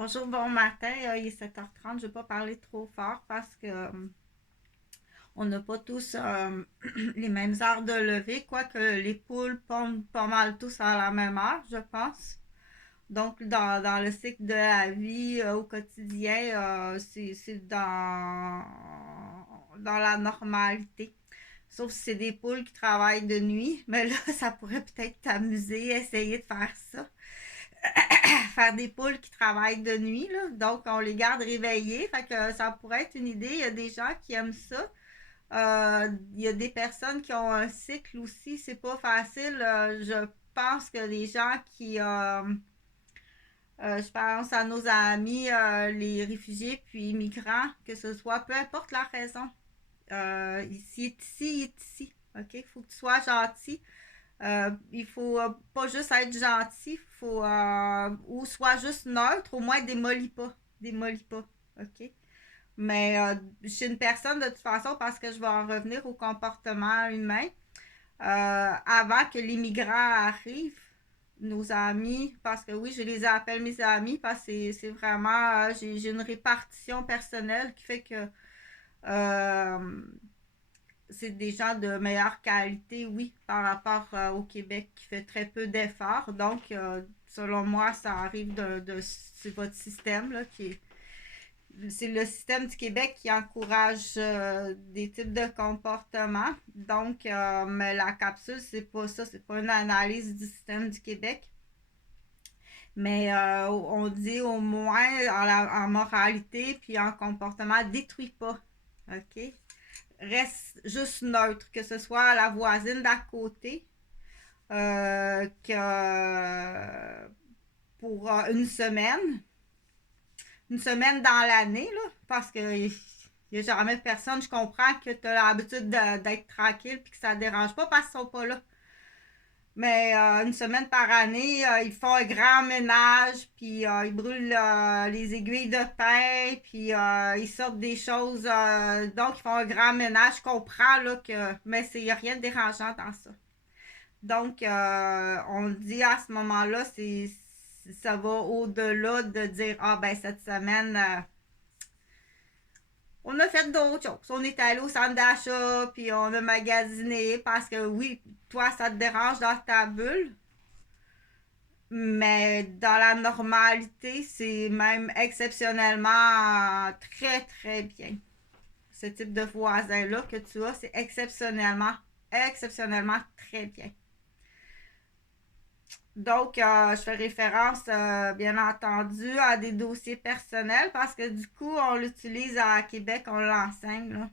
Bonjour, bon matin. Il est 7h30. Je ne vais pas parler trop fort parce que on n'a pas tous les mêmes heures de lever, quoique les poules pondent pas mal tous à la même heure, je pense. Donc, dans le cycle de la vie au quotidien, c'est dans la normalité. Sauf si c'est des poules qui travaillent de nuit. Mais là, ça pourrait peut-être t'amuser, essayer de faire ça. Faire des poules qui travaillent de nuit, là. Donc on les garde réveillées. Fait que ça pourrait être une idée. Il y a des gens qui aiment ça. Il y a des personnes qui ont un cycle aussi. C'est pas facile. Je pense que les gens je pense à nos amis, les réfugiés puis migrants, que ce soit, peu importe la raison. Ici est ici, il est ici. OK? Il faut que tu sois gentil. Il faut pas juste être gentil, faut ou soit juste neutre, au moins démolis pas. Démolis pas. OK? Mais je suis une personne de toute façon parce que je vais en revenir au comportement humain. Avant que les migrants arrivent, nos amis, parce que oui, je les appelle mes amis parce que c'est vraiment, j'ai une répartition personnelle qui fait que euh, c'est des gens de meilleure qualité, oui, par rapport au Québec qui fait très peu d'efforts. Donc, selon moi, ça arrive c'est votre système là, c'est le système du Québec qui encourage des types de comportements. Donc, mais la capsule, c'est pas ça, c'est pas une analyse du système du Québec. Mais on dit au moins en moralité puis en comportement, détruis pas. OK? Reste juste neutre, que ce soit la voisine d'à côté, que pour une semaine dans l'année, là, parce que il n'y a jamais personne, je comprends que tu as l'habitude d'être tranquille puis que ça ne dérange pas parce qu'ils sont pas là. Mais une semaine par année, ils font un grand ménage, puis ils brûlent les aiguilles de pain, puis ils sortent des choses. Donc, ils font un grand ménage. Je comprends, là, mais il n'y a rien de dérangeant dans ça. Donc, on dit à ce moment-là, ça va au-delà de dire, ah, ben, cette semaine, on a fait d'autres choses. On est allé au centre d'achat, puis on a magasiné, parce que oui, toi, ça te dérange dans ta bulle. Mais dans la normalité, c'est même exceptionnellement très, très bien. Ce type de voisin-là que tu as, c'est exceptionnellement très bien. Donc, je fais référence, bien entendu, à des dossiers personnels parce que du coup, on l'utilise à Québec, on l'enseigne. Là.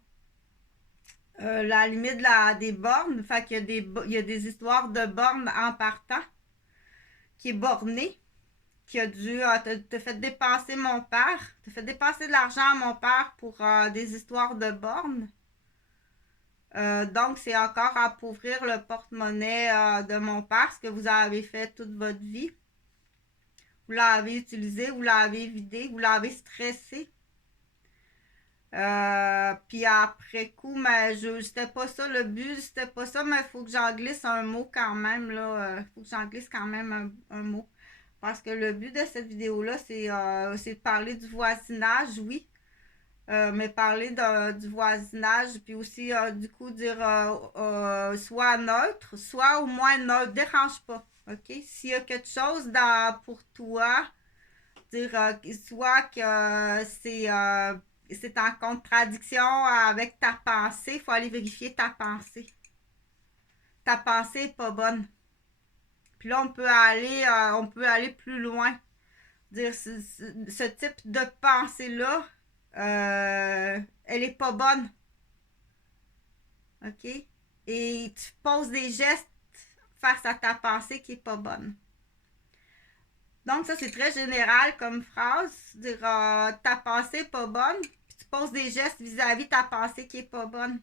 La limite des bornes, fait qu'il y a il y a des histoires de bornes en partant qui est borné, qui a dû te fait dépenser mon père, te fait dépenser de l'argent à mon père pour des histoires de bornes. Donc, c'est encore appauvrir le porte-monnaie de mon père, ce que vous avez fait toute votre vie. Vous l'avez utilisé, vous l'avez vidé, vous l'avez stressé. Puis après coup, mais c'était pas ça le but, c'était pas ça, mais il faut que j'en glisse un mot quand même, là. Faut que j'en glisse quand même un mot. Parce que le but de cette vidéo-là, c'est de parler du voisinage, oui. Mais parler du voisinage, puis aussi, du coup, dire soit neutre, soit au moins neutre, dérange pas. OK? S'il y a quelque chose pour toi, dire soit que c'est en contradiction avec ta pensée, il faut aller vérifier ta pensée. Ta pensée est pas bonne. Puis là, on peut aller plus loin. Dire ce type de pensée-là, elle est pas bonne. OK? Et tu poses des gestes face à ta pensée qui est pas bonne. Donc, ça, c'est très général comme phrase. Dire ta pensée est pas bonne, puis tu poses des gestes vis-à-vis de ta pensée qui est pas bonne.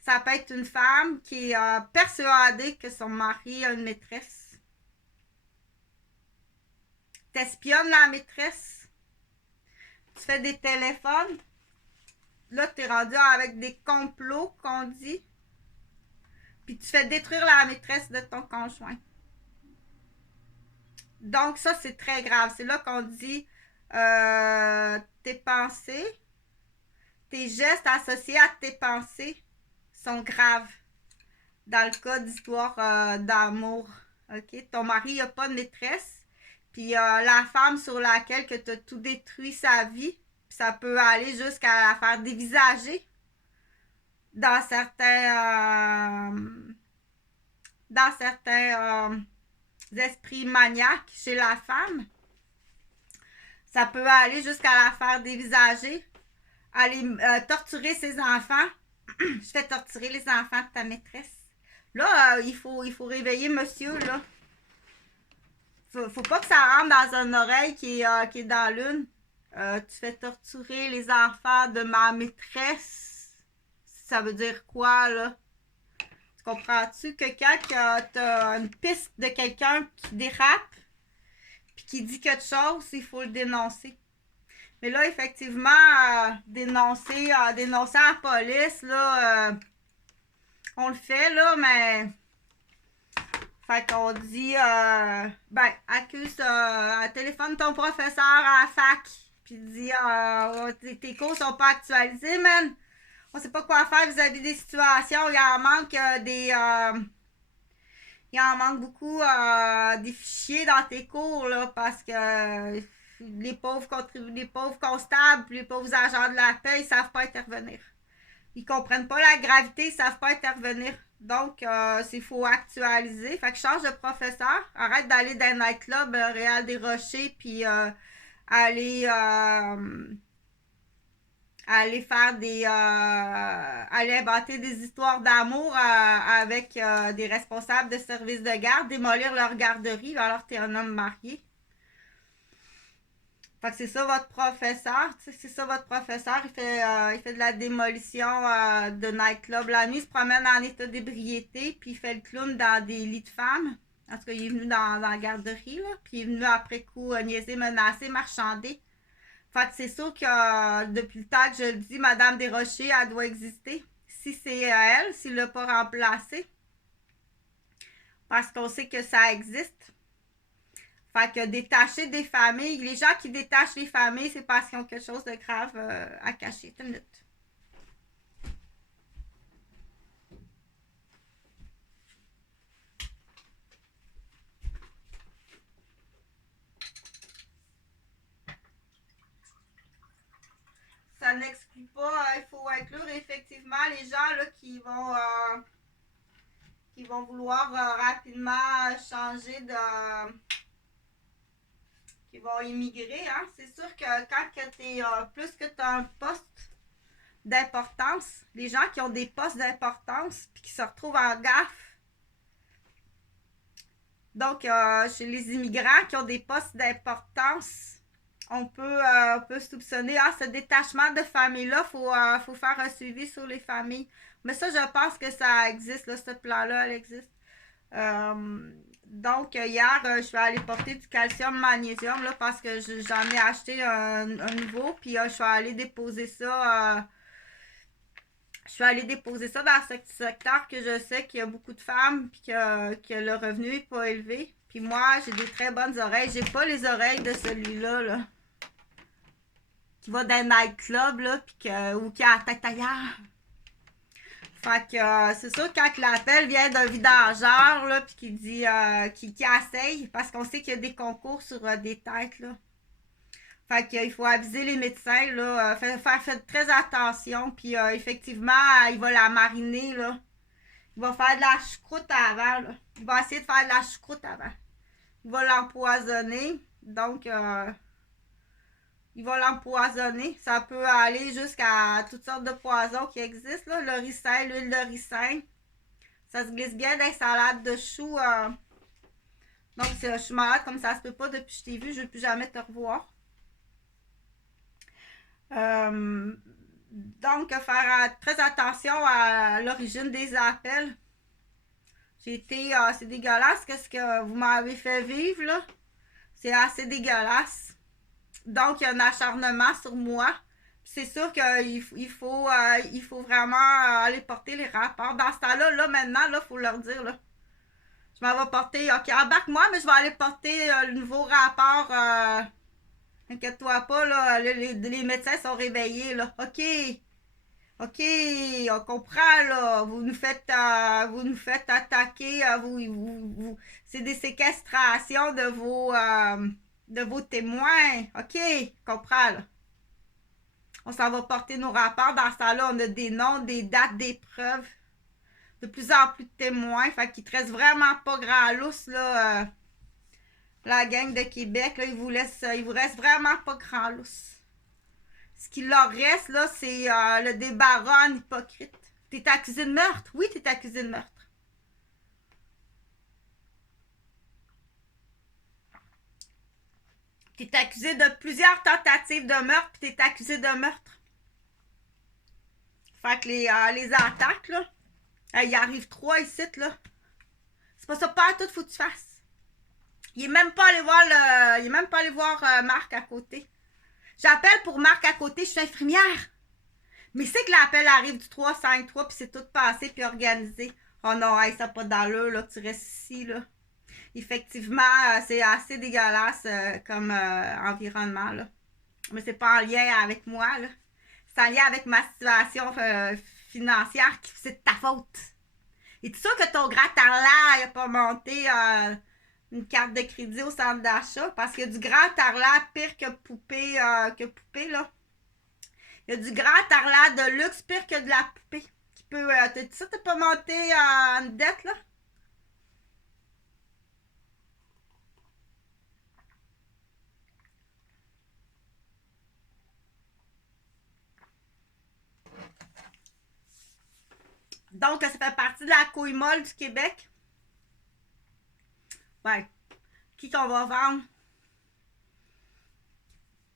Ça peut être une femme qui est persuadée que son mari a une maîtresse. T'espionnes la maîtresse. Tu fais des téléphones. Là, tu es rendu avec des complots qu'on dit. Puis tu fais détruire la maîtresse de ton conjoint. Donc, ça, c'est très grave. C'est là qu'on dit tes pensées, tes gestes associés à tes pensées sont graves. Dans le cas d'histoire d'amour, ok? Ton mari n'a pas de maîtresse, puis la femme sur laquelle tu as tout détruit sa vie, ça peut aller jusqu'à la faire dévisager dans certains esprits maniaques chez la femme. Ça peut aller jusqu'à la faire dévisager, aller torturer ses enfants. Je fais torturer les enfants de ta maîtresse. Là, il faut réveiller monsieur, là. Faut pas que ça rentre dans une oreille qui est dans l'une. Tu fais torturer les enfants de ma maîtresse. Ça veut dire quoi, là? Tu comprends-tu que quand tu as une piste de quelqu'un qui dérape puis qui dit quelque chose, il faut le dénoncer. Mais là, effectivement, dénoncer à la police, là, on le fait, là, mais... Fait qu'on dit, accuse, téléphone ton professeur à la fac, puis dis, tes cours sont pas actualisés, man. On sait pas quoi faire vis-à-vis des situations. Il en manque il en manque beaucoup des fichiers dans tes cours, là, parce que les pauvres constables, les pauvres agents de la paix, ils savent pas intervenir. Ils comprennent pas la gravité, ils savent pas intervenir. Donc, il faut actualiser. Fait que change de professeur. Arrête d'aller dans un nightclub Réal des Rochers, puis aller faire aller inventer des histoires d'amour avec des responsables de services de garde, démolir leur garderie alors que t'es un homme marié. Fait que c'est ça votre professeur, il fait de la démolition de nightclub. La nuit, il se promène en état d'ébriété, puis il fait le clown dans des lits de femmes. En tout cas, il est venu dans la garderie, là, puis il est venu après coup niaiser, menacer, marchander. Fait que c'est sûr que depuis le temps que je le dis, Madame Desrochers, elle doit exister. Si c'est elle, s'il l'a pas remplacée. Parce qu'on sait que ça existe. Fait que détacher des familles, les gens qui détachent les familles, c'est parce qu'ils ont quelque chose de grave à cacher. Une minute. Ça n'exclut pas, il faut inclure effectivement les gens là, qui vont vouloir rapidement changer de... qui vont immigrer. Hein? C'est sûr que quand tu es plus que tu as un poste d'importance, les gens qui ont des postes d'importance puis qui se retrouvent en gaffe. Donc, chez les immigrants qui ont des postes d'importance, on peut soupçonner ce détachement de famille-là, il faut faire un suivi sur les familles. Mais ça, je pense que ça existe, là, ce plan-là, elle existe. Donc, hier, je suis allée porter du calcium magnésium là, parce que j'en ai acheté un nouveau. Puis, je suis allée déposer ça. Je suis allée déposer ça dans ce secteur que je sais qu'il y a beaucoup de femmes puis que le revenu n'est pas élevé. Puis moi, j'ai des très bonnes oreilles. J'ai pas les oreilles de celui-là, là. Qui va dans un nightclub, là, puis ou qui a la tête ailleurs. Fait que c'est sûr que quand l'appel vient d'un vidageur, là, puis qui dit, qui essaye, parce qu'on sait qu'il y a des concours sur des têtes, là. Fait qu'il faut aviser les médecins, là, faire très attention, puis effectivement, il va la mariner, là. Il va faire de la choucroute avant, là. Il va essayer de faire de la choucroute avant. Il va l'empoisonner, donc... il va l'empoisonner. Ça peut aller jusqu'à toutes sortes de poisons qui existent. Là. Le ricin, l'huile de ricin. Ça se glisse bien dans les salades de choux. Donc, je suis malade comme ça se peut pas depuis que je t'ai vu. Je ne veux plus jamais te revoir. Donc, faire très attention à l'origine des appels. J'ai été... c'est dégueulasse. Qu'est-ce que vous m'avez fait vivre, là? C'est assez dégueulasse. Donc, il y a un acharnement sur moi. C'est sûr qu'il faut vraiment aller porter les rapports. Dans ce temps-là, là, maintenant, il faut leur dire, là. Je m'en vais porter, ok, embarque-moi, mais je vais aller porter le nouveau rapport Inquiète-toi pas, là, les médecins sont réveillés, là. OK. OK, on comprend, là. Vous nous faites attaquer. C'est des séquestrations de vos témoins. OK, on comprend, là. On s'en va porter nos rapports. Dans ce temps-là, on a des noms, des dates, des preuves. De plus en plus de témoins. Fait qu'il te reste vraiment pas grand lousse, là. La gang de Québec, là, il vous reste vraiment pas grand lousse. Ce qu'il leur reste, là, c'est le débarras en hypocrite. T'es accusé de meurtre? Oui, t'es accusé de meurtre. T'es accusé de plusieurs tentatives de meurtre, puis t'es accusé de meurtre. Fait que les attaques, là, il arrive 3 ici, là. C'est pas ça, pas tout, faut que tu fasses. Il est même pas allé voir Marc à côté. J'appelle pour Marc à côté, je suis infirmière. Mais c'est que l'appel arrive du 353 puis c'est tout passé puis organisé. Oh non, hey, ça n'a pas d'allure, là, que tu restes ici, là. Effectivement, c'est assez dégueulasse comme environnement, là. Mais c'est pas en lien avec moi, là. C'est en lien avec ma situation financière qui c'est de ta faute. Es-tu sûr que ton grand-tarlat n'a pas monté une carte de crédit au centre d'achat? Parce qu'il y a du grand-tarlat pire que poupée, là. Il y a du grand-tarlat de luxe pire que de la poupée. Qui peut. T'es sûr que t'as pas monté une dette, là? Donc, ça fait partie de la couille molle du Québec. Ouais. Qui qu'on va vendre?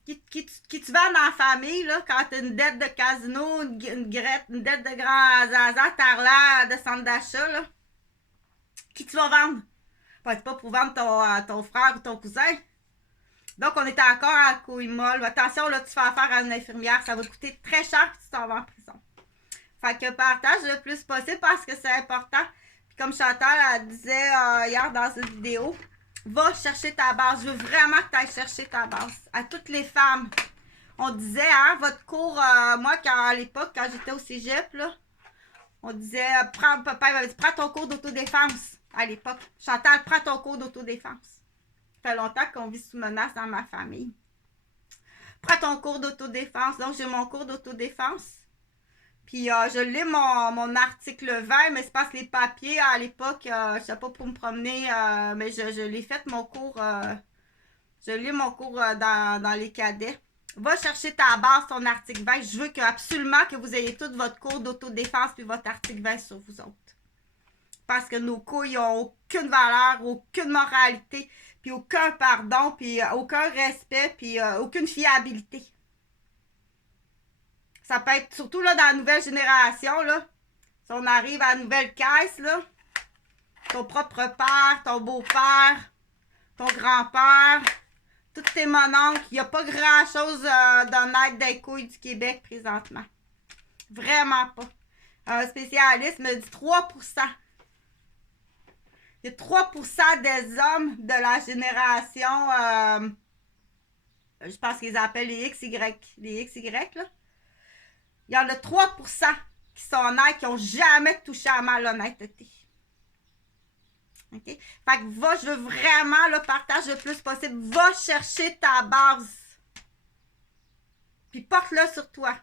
Qui tu vends dans la famille, là, quand t'as une dette de casino, une dette de grand zaza, tarla, de centre d'achat, là? Qui tu vas vendre? C'est pas pour vendre ton frère ou ton cousin. Donc, on est encore à la couille molle. Attention, là, tu fais affaire à une infirmière, ça va te coûter très cher que tu t'en vas en prison. Fait que partage le plus possible parce que c'est important. Puis comme Chantal elle disait hier dans cette vidéo, va chercher ta base. Je veux vraiment que tu ailles chercher ta base. À toutes les femmes. On disait, hein, votre cours, moi, à l'époque, quand j'étais au cégep, là, on disait, papa m'avait dit, prends ton cours d'autodéfense. À l'époque. Chantal, prends ton cours d'autodéfense. Ça fait longtemps qu'on vit sous menace dans ma famille. Prends ton cours d'autodéfense. Donc, j'ai mon cours d'autodéfense. Puis je lis mon article 20, mais c'est parce que les papiers à l'époque, je sais pas pour me promener, mais je l'ai fait mon cours. Je lis mon cours dans les cadets. Va chercher ta base, ton article 20. Je veux absolument que vous ayez tout votre cours d'autodéfense puis votre article 20 sur vous autres. Parce que nos couilles n'ont aucune valeur, aucune moralité, puis aucun pardon, puis aucun respect, puis aucune fiabilité. Ça peut être surtout là dans la nouvelle génération, là. Si on arrive à la nouvelle caisse, là, ton propre père, ton beau-père, ton grand-père, tous tes mononcles, il n'y a pas grand-chose d'honnête des couilles du Québec présentement. Vraiment pas. Un spécialiste me dit 3%. Il y a 3% des hommes de la génération, je pense qu'ils appellent les XY. Les XY, là. Il y en a 3% qui sont honnêtes, qui n'ont jamais touché à malhonnêteté. OK? Fait que je veux vraiment le partage le plus possible. Va chercher ta base. Puis porte-le sur toi.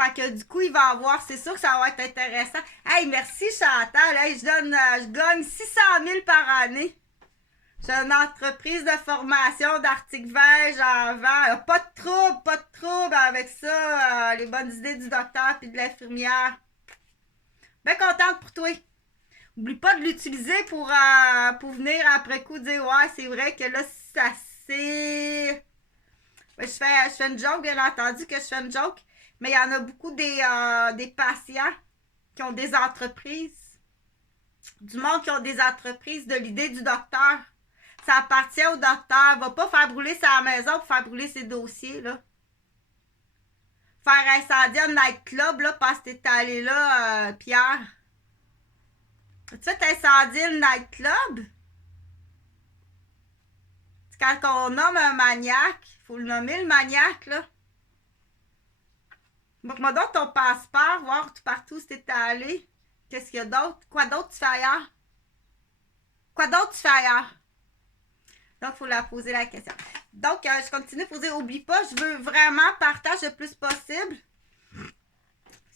Fait que du coup, il va avoir, c'est sûr que ça va être intéressant. Hey, merci Chantal. Hey, je gagne 600 000 par année. J'ai une entreprise de formation d'articles verts, j'en vends. Pas de trouble avec ça. Les bonnes idées du docteur et de l'infirmière. Bien contente pour toi. Oublie pas de l'utiliser pour venir après coup dire ouais, c'est vrai que là, ça c'est. Je fais une joke, bien entendu que je fais une joke. Mais il y en a beaucoup des patients qui ont des entreprises. Du monde qui ont des entreprises de l'idée du docteur. Ça appartient au docteur. Va pas faire brûler sa maison pour faire brûler ses dossiers, là. Faire incendier un nightclub, là, parce que t'es allé là, Pierre. As-tu fait incendier le nightclub? Quand on nomme un maniaque, il faut le nommer le maniaque, là. Montre-moi donc ton passeport, voir partout où t'es allé. Qu'est-ce qu'il y a d'autre? Quoi d'autre tu fais ailleurs? Quoi d'autre tu fais ailleurs? Donc, il faut la poser la question. Donc, je continue pour dire, oublie pas, je veux vraiment partager le plus possible.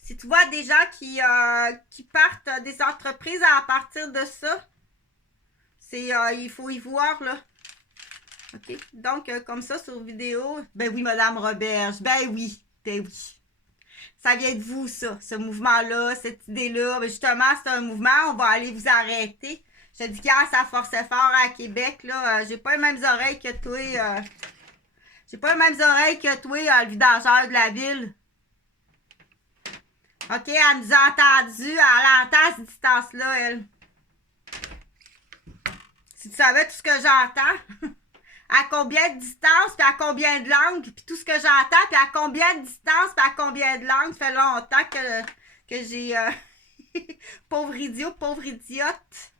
Si tu vois des gens qui partent des entreprises à partir de ça, il faut y voir, là. OK? Donc, comme ça, sur vidéo, ben oui, Madame Roberge, ben oui. Ça vient de vous, ça, ce mouvement-là, cette idée-là. Ben justement, c'est un mouvement, on va aller vous arrêter. Je te dis qu'hier, ça forçait fort à Québec, là. J'ai pas les mêmes oreilles que toi. J'ai pas les mêmes oreilles que toi, le vidangeur de la ville. OK, elle nous a entendu, elle entend à cette distance-là, elle. Si tu savais tout ce que j'entends, à combien de distance, puis à combien de langues, puis tout ce que j'entends, puis à combien de distance, puis à combien de langues, ça fait longtemps que j'ai... pauvre idiot, pauvre idiote.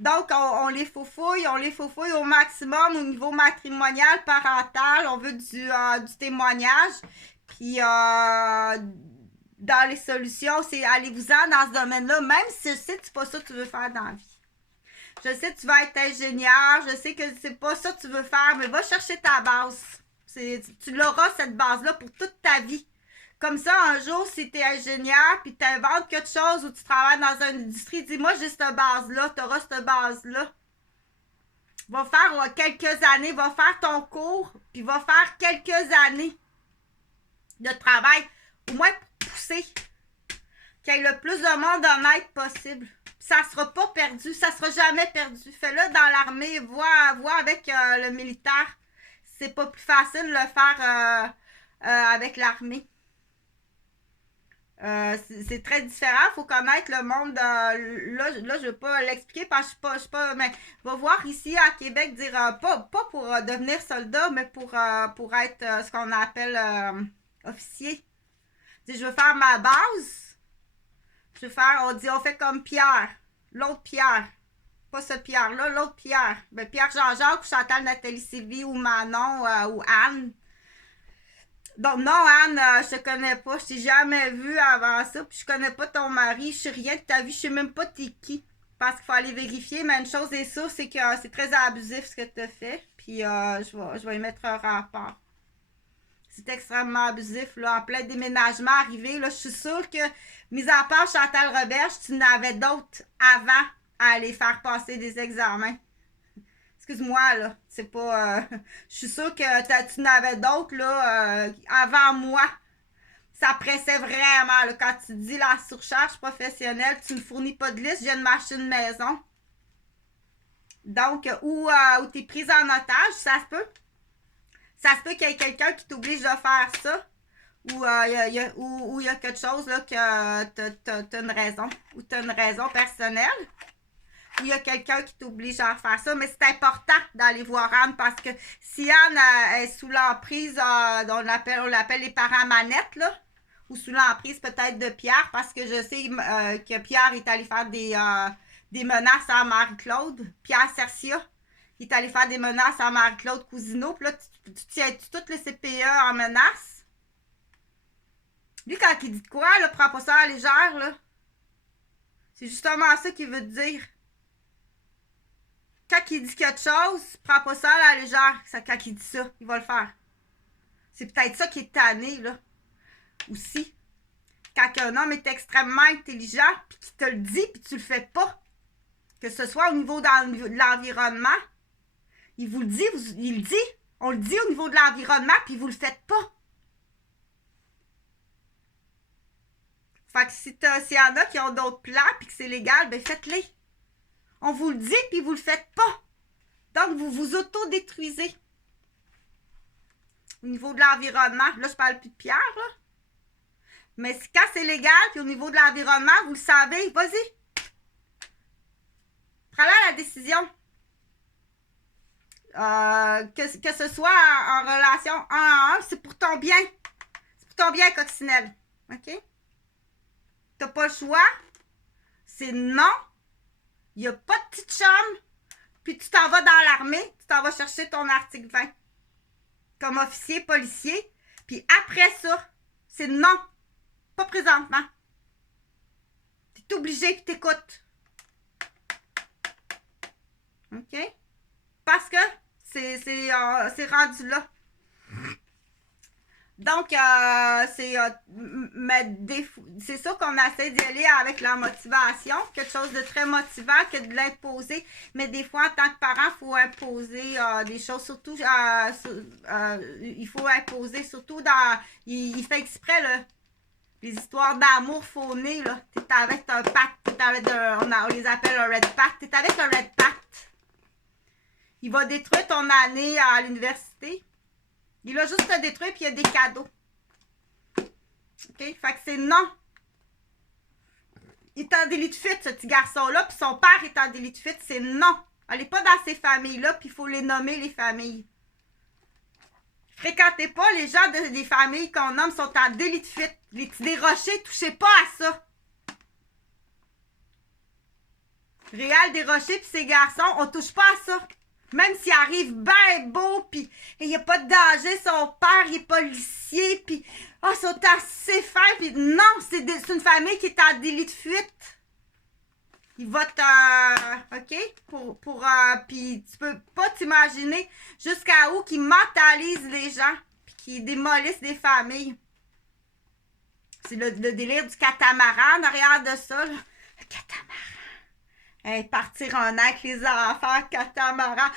Donc, on les faufouille au maximum au niveau matrimonial, parental. On veut du témoignage. Puis, dans les solutions, c'est allez-vous-en dans ce domaine-là, même si je sais que c'est pas ça que tu veux faire dans la vie. Je sais que tu vas être ingénieur, je sais que c'est pas ça que tu veux faire, mais va chercher ta base. Tu l'auras, cette base-là, pour toute ta vie. Comme ça, un jour, si tu es ingénieur, puis tu inventes quelque chose ou tu travailles dans une industrie, dis-moi, j'ai cette base-là, tu auras cette base-là. Va faire quelques années, va faire ton cours, puis va faire quelques années de travail, au moins pour pousser, qu'il y ait le plus de monde honnête possible. Ça ne sera pas perdu, ça ne sera jamais perdu. Fais-le dans l'armée, vois avec le militaire. C'est pas plus facile de le faire avec l'armée. C'est très différent. Il faut connaître le monde. Là, je ne vais pas l'expliquer parce que je suis pas. Mais va voir ici à Québec dire pas pour devenir soldat, mais pour être ce qu'on appelle officier. Je veux faire ma base. On fait comme Pierre. L'autre Pierre. Pas ce Pierre-là, l'autre Pierre. Ben, Pierre Jean-Jacques ou Chantal Nathalie Sylvie ou Manon ou Anne. Donc, non, Anne, je te connais pas. Je t'ai jamais vu avant ça. Puis je connais pas ton mari. Je sais rien de ta vie. Je sais même pas t'es qui. Parce qu'il faut aller vérifier. Mais une chose est sûre, c'est que c'est très abusif ce que tu as fait. Puis je vais y mettre un rapport. C'est extrêmement abusif, là. En plein déménagement arrivé, là. Je suis sûre que, mis à part Chantal Roberge, tu n'avais d'autres avant à aller faire passer des examens. Excuse-moi, là. C'est pas. Je suis sûre que tu n'avais d'autres, là, avant moi. Ça pressait vraiment, là. Quand tu dis la surcharge professionnelle, tu ne fournis pas de liste, je viens de m'acheter une maison. Donc, ou tu es prise en otage, ça se peut. Ça se peut qu'il y ait quelqu'un qui t'oblige de faire ça. Ou il y a quelque chose là que tu as une raison. Ou tu as une raison personnelle. Ou il y a quelqu'un qui t'oblige à faire ça. Mais c'est important d'aller voir Anne parce que si Anne est sous l'emprise, on l'appelle les parents manettes, là. Ou sous l'emprise peut-être de Pierre, parce que je sais que Pierre est allé faire des menaces à Marie-Claude. Pierre Cercia. Il est allé faire des menaces à Marie-Claude Cousineau. Puis là, tu tiens-tu toutes les CPE en menace? Lui, quand il dit de quoi, là, prends pas ça à la légère, là. C'est justement ça qu'il veut te dire. Quand il dit quelque chose, prends pas ça à la légère. Quand il dit ça, il va le faire. C'est peut-être ça qui est tanné, là. Aussi. Quand un homme est extrêmement intelligent, puis qu'il te le dit, puis tu le fais pas. Que ce soit au niveau de l'environnement, il vous le dit, il le dit. On le dit au niveau de l'environnement, puis vous le faites pas. Fait que s'il y en a qui ont d'autres plans, puis que c'est légal, ben faites-les. On vous le dit, puis vous le faites pas. Donc, vous vous autodétruisez. Au niveau de l'environnement, là, je parle plus de Pierre, là. Mais quand c'est légal, puis au niveau de l'environnement, vous le savez, vas-y. Prends-la la décision. Que ce soit en relation 1 à 1, c'est pour ton bien. C'est pour ton bien, coccinelle. OK? T'as pas le choix. C'est non. Il n'y a pas de petite chum. puis tu t'en vas dans l'armée, tu t'en vas chercher ton article 20 comme officier, policier, puis après ça, c'est non, pas présentement. T'es obligé puis t'écoutes. OK? Parce que c'est rendu là. Donc, c'est ça qu'on essaie d'y aller avec la motivation, quelque chose de très motivant que de l'imposer. Mais des fois, en tant que parent, il faut imposer des choses, surtout, il faut imposer, surtout dans, il fait exprès, là, les histoires d'amour faunées, là. T'es avec un pacte, t'es avec on les appelle un red pact, t'es avec un red pact. Il va détruire ton année à l'université. Il a juste te détruire puis il y a des cadeaux. OK? Fait que c'est non. Il est en délit de fuite, ce petit garçon-là, puis son père est en délit de fuite, c'est non. Allez pas dans ces familles-là, puis il faut les nommer, les familles. Fréquentez pas les gens des familles qu'on nomme sont en délit de fuite. Les petits Desrochers, touchez pas à ça. Réal Desrochers puis ses garçons, on touche pas à ça. Même s'il arrive bien beau, puis il n'y a pas de danger, son père il est policier, puis ils sont assez fins, puis non, c'est une famille qui est en délit de fuite. Il va OK? Puis tu peux pas t'imaginer jusqu'à où qu'ils mentalisent les gens, puis qu'ils démolissent des familles. C'est le délire du catamaran en arrière de ça, là. Le catamaran. Hey, partir en an avec les enfants, catamaran.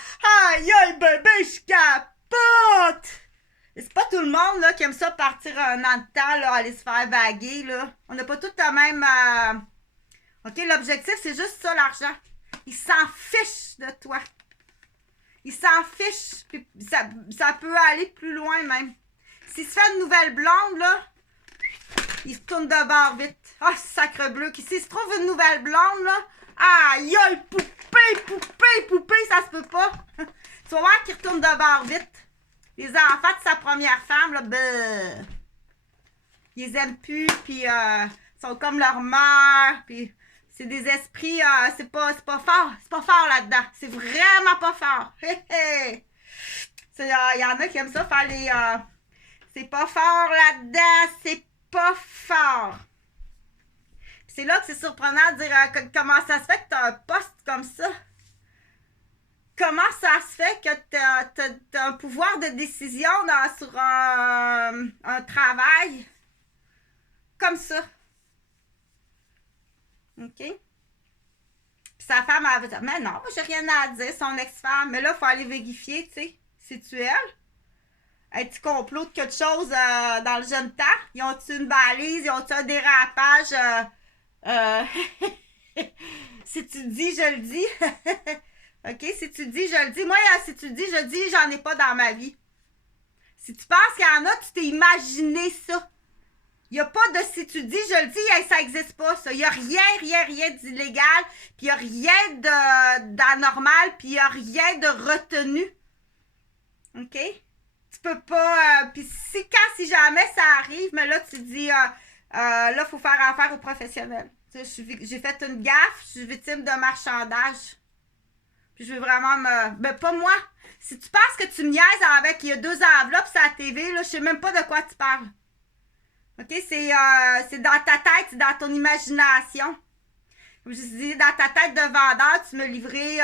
Aïe, aïe, bébé, je capote! C'est pas tout le monde là, qui aime ça partir un an de temps, là, aller se faire vaguer. Là. On n'a pas tout le même. OK, l'objectif, c'est juste ça, l'argent. Il s'en fiche de toi. Il s'en fiche. Puis ça peut aller plus loin même. S'il se fait une nouvelle blonde, là, il se tourne de bord vite. Ah, oh, sacre bleu. S'il se trouve une nouvelle blonde, là, aïe, aïe, poupée, ça se peut pas. Tu vas voir qu'il retourne de bord vite. Les enfants de sa première femme, là, ils les aiment plus, puis sont comme leur mère, puis c'est des esprits, c'est pas fort là-dedans. C'est vraiment pas fort. Il y en a qui aiment ça faire les... c'est pas fort là-dedans, c'est pas fort. C'est là que c'est surprenant de dire comment ça se fait que tu as un poste comme ça. Comment ça se fait que tu as un pouvoir de décision sur un travail comme ça? OK? Puis sa femme, elle va dire, mais non, moi, j'ai rien à dire, son ex-femme. Mais là, il faut aller vérifier, tu sais, c'est-tu elle? Un-tu complot de quelque chose dans le jeune temps? Ils ont-tu une balise? Ils ont-tu un dérapage? Si tu dis, je le dis. OK? Si tu dis, je le dis. Moi, si tu dis, je le dis, j'en ai pas dans ma vie. Si tu penses qu'il y en a, tu t'es imaginé ça. Il n'y a pas de si tu dis, je le dis, ça n'existe pas, ça. Il n'y a rien d'illégal, puis il n'y a rien d'anormal, puis il n'y a rien de retenu. OK? Tu peux pas... puis si jamais ça arrive, mais là, tu dis, là, il faut faire affaire aux professionnels. J'ai fait une gaffe, je suis victime de marchandage. Puis je veux vraiment me... Ben, pas moi. Si tu penses que tu me niaises avec, il y a 2 enveloppes sur la TV, là, je sais même pas de quoi tu parles. OK? C'est dans ta tête, c'est dans ton imagination. Comme je dis, dans ta tête de vendeur, tu me livrais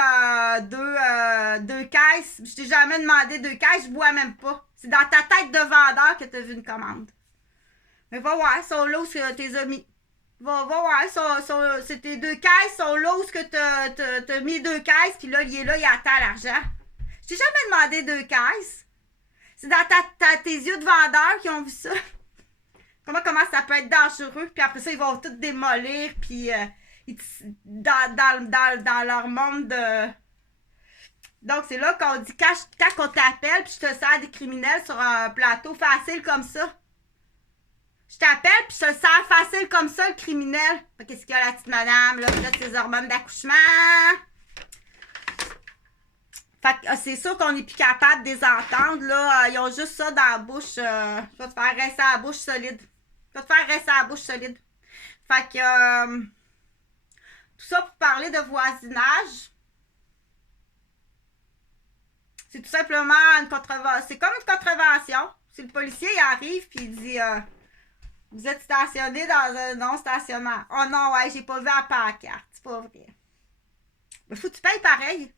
2 caisses. Je t'ai jamais demandé 2 caisses, je bois même pas. C'est dans ta tête de vendeur que tu as vu une commande. Mais va voir, sont là où tes amis. Va voir, c'est tes 2 caisses, sont là où t'as mis 2 caisses, puis là, il est là, il attend l'argent. Je t'ai jamais demandé 2 caisses. C'est dans tes yeux de vendeur qui ont vu ça. Comment ça peut être dangereux, puis après ça, ils vont tout démolir, puis dans leur monde de... Donc, c'est là qu'on dit, quand on t'appelle, puis je te sers des criminels sur un plateau facile comme ça. Je t'appelle, puis je te sers facile comme ça, le criminel. Qu'est-ce qu'il y a, la petite madame, là, ses hormones d'accouchement. Fait que c'est sûr qu'on n'est plus capable de les entendre, là. Ils ont juste ça dans la bouche. Je vais te faire rester à la bouche solide. Fait que... tout ça pour parler de voisinage. C'est tout simplement une contravention. C'est comme une contravention. Si le policier il arrive puis il dit vous êtes stationné dans un non-stationnement. Oh non, ouais, j'ai pas vu la pancarte. C'est pas vrai. Mais faut que tu payes pareil.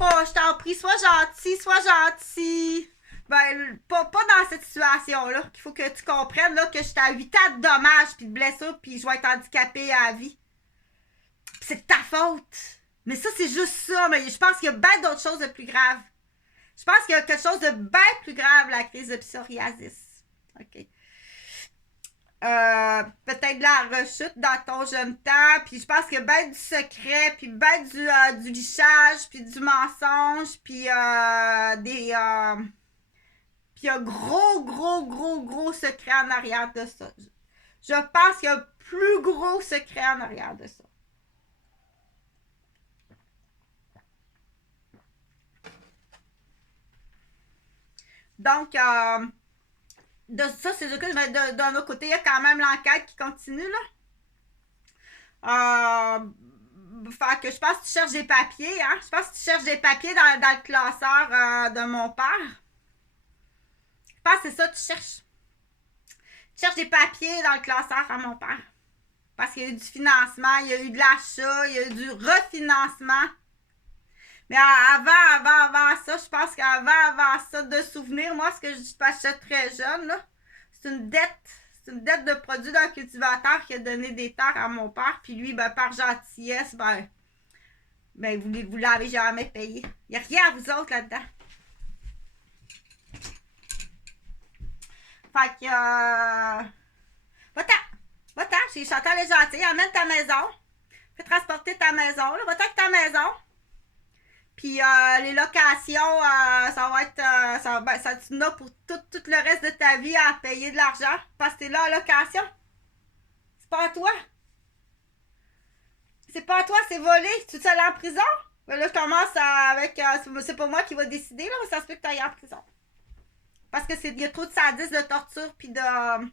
Oh, je t'en prie, sois gentil, sois gentil. Ben, pas dans cette situation-là. Qu'il faut que tu comprennes là, que j'étais à 8 ans de dommages puis de blessures puis je vais être handicapée à vie. Pis c'est de ta faute. Mais ça, c'est juste ça. Mais je pense qu'il y a bien d'autres choses de plus graves. Je pense qu'il y a quelque chose de bien plus grave, la crise de psoriasis. OK. Peut-être de la rechute dans ton jeune temps, puis je pense qu'il y a bien du secret, puis bien du lichage, puis du mensonge, puis puis il y a gros secret en arrière de ça. Je pense qu'il y a un plus gros secret en arrière de ça. Donc, de ça, c'est du coup, mais d'un autre côté, il y a quand même l'enquête qui continue, là. Fait que je pense que tu cherches des papiers, hein? Je pense que tu cherches des papiers dans le classeur de mon père. Je pense que c'est ça que tu cherches. Tu cherches des papiers dans le classeur à mon père. Parce qu'il y a eu du financement, il y a eu de l'achat, il y a eu du refinancement. Mais avant ça, je pense qu'avant ça, de souvenir, moi, ce que je passais très jeune, là, c'est une dette. C'est une dette de produit d'un cultivateur qui a donné des terres à mon père. Puis lui, ben, par gentillesse, ben vous l'avez jamais payé. Il n'y a rien à vous autres là-dedans. Fait que, va-t'en, c'est Chantal est gentille, amène ta maison. Fais transporter ta maison, là, va-t'en avec ta maison. Puis les locations, ça va être, ça tu n'as pour tout le reste de ta vie à payer de l'argent parce que t'es là en location. C'est pas à toi. C'est pas à toi, c'est volé. Tu te aller en prison? Ben là, je commence avec, c'est pas moi qui va décider, là, mais ça se peut que tu ailles en prison. Parce que il y a trop de sadisme, de torture, puis dans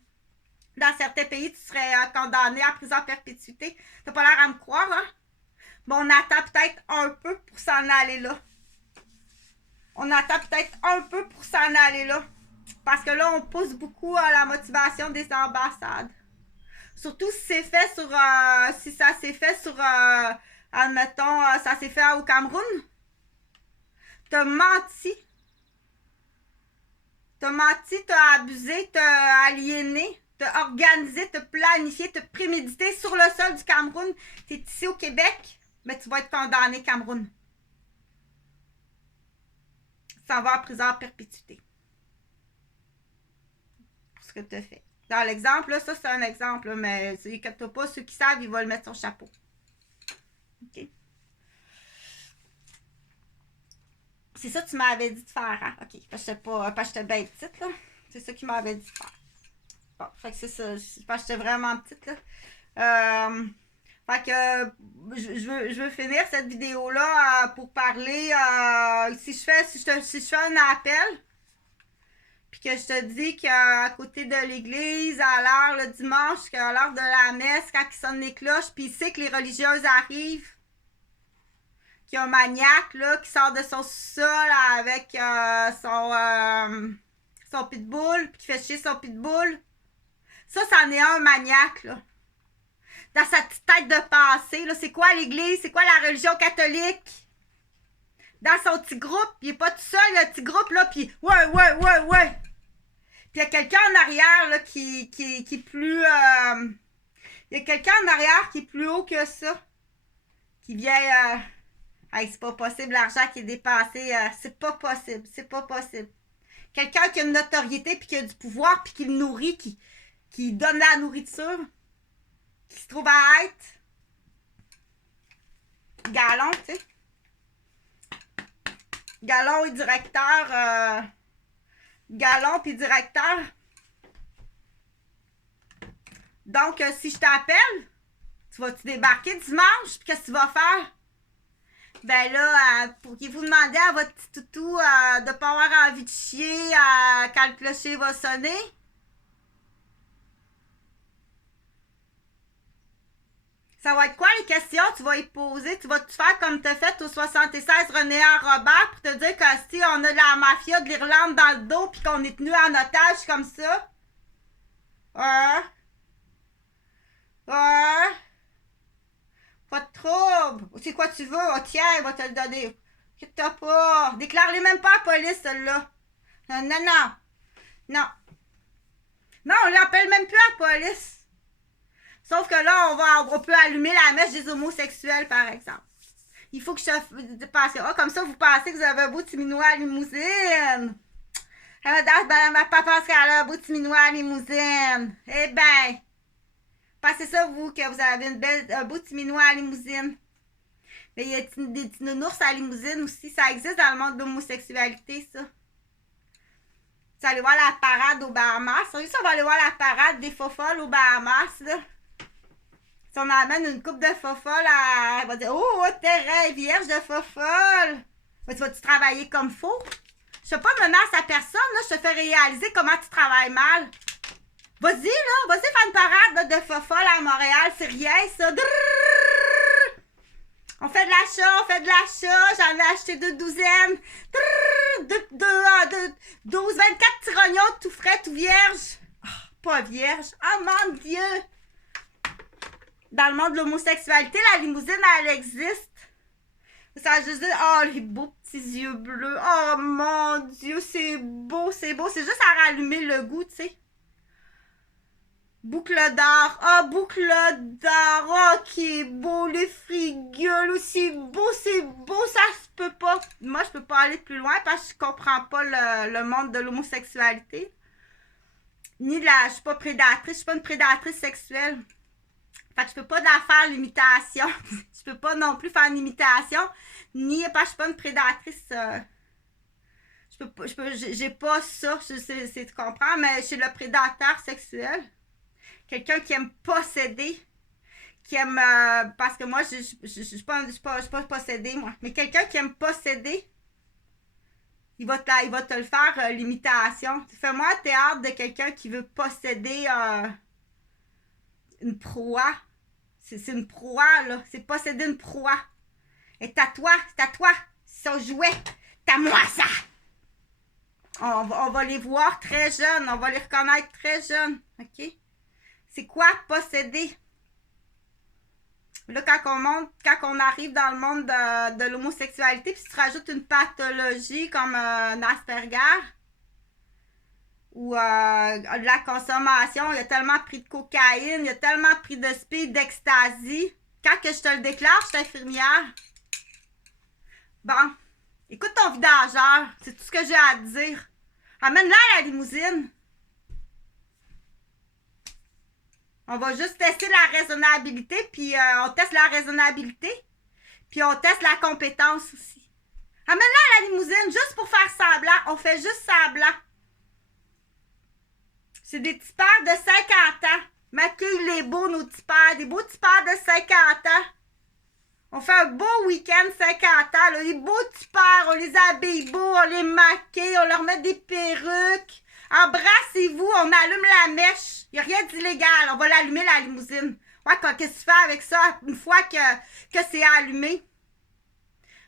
certains pays, tu serais condamné à prison à perpétuité. T'as pas l'air à me croire, hein? Bon, on attend peut-être un peu pour s'en aller là. On attend peut-être un peu pour s'en aller là. Parce que là, on pousse beaucoup à la motivation des ambassades. Surtout si c'est fait sur... si ça s'est fait sur... admettons, ça s'est fait au Cameroun. T'as menti. T'as abusé, t'as aliéné, t'as organisé, t'as planifié, t'as prémédité sur le sol du Cameroun. T'es ici au Québec, mais tu vas être condamné Cameroun. Ça va en prison à perpétuité. Pour ce que tu as fait. Dans l'exemple, là, ça c'est un exemple, là, mais inquiète-toi pas, ceux qui savent, ils vont le mettre sur le chapeau. OK? C'est ça que tu m'avais dit de faire, hein? OK. Parce que j'étais bien petite, là. C'est ça qu'il m'avait dit de faire. Bon, fait que c'est ça. Parce que j'étais vraiment petite, là. Fait que je veux finir cette vidéo-là pour parler. Si je fais un appel, puis que je te dis qu'à côté de l'église, à l'heure le dimanche, à l'heure de la messe, quand ils sonnent les cloches, puis il sait que les religieuses arrivent, qu'il y a un maniaque là, qui sort de son sous-sol avec son pitbull, puis qui fait chier son pitbull. Ça, c'en est un maniaque, là. Dans sa petite tête de pensée, là, c'est quoi l'église? C'est quoi la religion catholique? Dans son petit groupe, il est pas tout seul, le petit groupe, là, puis ouais. Puis il y a quelqu'un en arrière, là, qui est plus... il y a quelqu'un en arrière qui est plus haut que ça. Qui vient... hey, c'est pas possible, l'argent qui est dépensé, c'est pas possible. Quelqu'un qui a une notoriété, puis qui a du pouvoir, puis qui le nourrit, qui donne la nourriture, qui se trouve à être Galon, tu sais. Galon et directeur. Galon puis directeur. Donc, si je t'appelle, tu vas-tu débarquer dimanche? Puis qu'est-ce que tu vas faire? Ben là, pourriez-vous demander à votre petit toutou de ne pas avoir envie de chier quand le clocher va sonner? Ça va être quoi les questions que tu vas y poser? Tu vas-tu faire comme tu as fait au 76 René Robert pour te dire que si on a de la mafia de l'Irlande dans le dos puis qu'on est tenu en otage comme ça? Ouais. Ouais. Pas de trouble. C'est quoi tu veux? Oh tiens, il va te le donner. T'as pas. Déclare-les même pas à la police, celle-là. Non, non, non. Non. Non, on l'appelle même plus à la police. Sauf que là, on peut allumer la mèche des homosexuels, par exemple. Il faut que je passe. Ah, comme ça, vous pensez que vous avez un beau petit minois à limousine. Ma papa qu'elle a un beau petit minois à limousine. Eh ben, pensez ça, vous, que vous avez un beau petit minois à limousine. Mais il y a des petits nounours à limousine aussi. Ça existe dans le monde de l'homosexualité, ça. Tu vas aller voir la parade aux Bahamas. Sérieux, ça, on va aller voir la parade des faux-folles aux Bahamas, là. Si on amène une coupe de faux-folles, elle va dire « Oh, terrain vierge de faux-folles! » Tu vas-tu travailler comme faux? Je sais pas menace à personne, là. Je te fais réaliser comment tu travailles mal. Vas-y, là. Vas-y faire une parade là, de faux-folles à Montréal. C'est rien, ça. Drrrr! On fait de l'achat, on fait de l'achat. J'en ai acheté 2 douzaines. 12, 24 petits rognons tout frais, tout vierge. Oh, pas vierge. Oh mon Dieu! Dans le monde de l'homosexualité, la limousine, elle existe. Ça juste dit, oh, les beaux petits yeux bleus. Oh mon Dieu, c'est beau, c'est beau. C'est juste à rallumer le goût, tu sais. Boucle d'or. Oh, boucle d'or. Oh, qui est beau. Les frigules aussi. C'est beau. Ça se peut pas. Moi, je peux pas aller plus loin parce que je comprends pas le monde de l'homosexualité. Ni la. Je suis pas prédatrice. Je suis pas une prédatrice sexuelle. Fait que je peux pas la faire l'imitation. Je peux pas non plus faire une imitation. Ni parce que je suis pas une prédatrice. J'ai pas ça. Tu comprends? Mais je suis le prédateur sexuel. Quelqu'un qui aime posséder. Qui aime. Parce que moi, je suis pas possédée, moi. Mais quelqu'un qui aime posséder. Il va te le faire, l'imitation. Fais-moi un théâtre de quelqu'un qui veut posséder. Une proie. C'est une proie, là. C'est posséder une proie. Et à toi, c'est à toi. C'est son jouet. C'est à moi, ça. On va les voir très jeunes. On va les reconnaître très jeunes. OK? C'est quoi posséder? Là, quand on arrive dans le monde de l'homosexualité, puis tu rajoutes une pathologie comme un Asperger, ou de la consommation, il a tellement pris de cocaïne, il a tellement pris de speed, d'ecstasy. Quand que je te le déclare, je suis infirmière. Bon, écoute ton vidageur, c'est tout ce que j'ai à te dire. Amène-la à la limousine. On va juste tester la raisonnabilité, puis on teste la raisonnabilité, puis on teste la compétence aussi. Amène-la à la limousine, juste pour faire semblant. On fait juste semblant. C'est des petits pères de 50 ans. Maquille les beaux, nos petits pères. Des beaux petits pères de 50 ans. On fait un beau week-end 50 ans. Là. Les beaux petits pères, on les habille beaux, on les maquille, on leur met des perruques. Embrassez-vous, on allume la mèche. Il n'y a rien d'illégal. On va l'allumer, la limousine. Ouais, qu'est-ce que tu fais avec ça une fois que c'est allumé?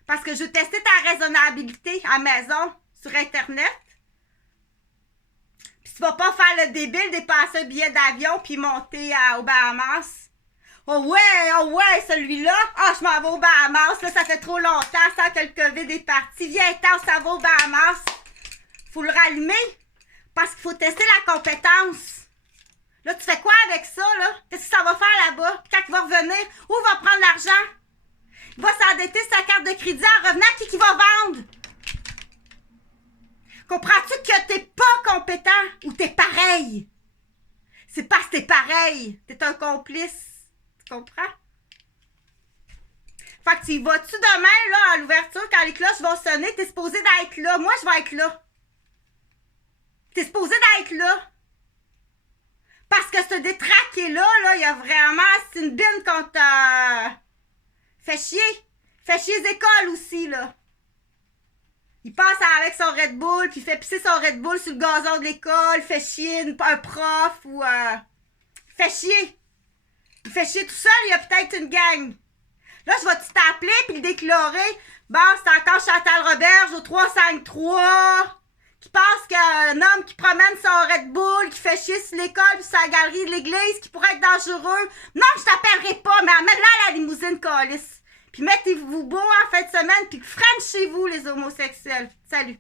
Parce que je veux tester ta raisonnabilité à la maison, sur Internet. Tu vas pas faire le débile, dépenser un billet d'avion puis monter aux Bahamas. Oh ouais, celui-là. Ah, je m'en vais aux Bahamas. Là, ça fait trop longtemps sans que le COVID est parti. Viens-t'en, ça va aux Bahamas. Faut le rallumer parce qu'il faut tester la compétence. Là, tu fais quoi avec ça, là? Qu'est-ce que ça va faire là-bas? Quand il va revenir, où il va prendre l'argent? Il va s'endetter sa carte de crédit en revenant. Qui va vendre? Comprends-tu que t'es pas compétent ou t'es pareil? C'est parce que t'es pareil. T'es un complice. Tu comprends? Fait que tu y vas-tu demain, là, à l'ouverture, quand les cloches vont sonner, t'es supposé d'être là. Moi, je vais être là. T'es supposé d'être là. Parce que ce détraqué-là, il y a vraiment... C'est une bine qu'on t'a... Fait chier. Fait chier les écoles aussi, là. Il passe avec son Red Bull, puis il fait pisser son Red Bull sur le gazon de l'école, fait chier un prof ou... fait chier. Il fait chier tout seul, il y a peut-être une gang. Là, je vais t'appeler puis le déclarer. Bon, c'est encore Chantal Roberge au 353 qui pense qu'un homme qui promène son Red Bull, qui fait chier sur l'école puis sur la galerie de l'église, qui pourrait être dangereux. Non, je t'appellerai pas, mais amène-la à la limousine calice. Puis mettez-vous beau en fin de semaine puis frenchez-vous les homosexuels. Salut.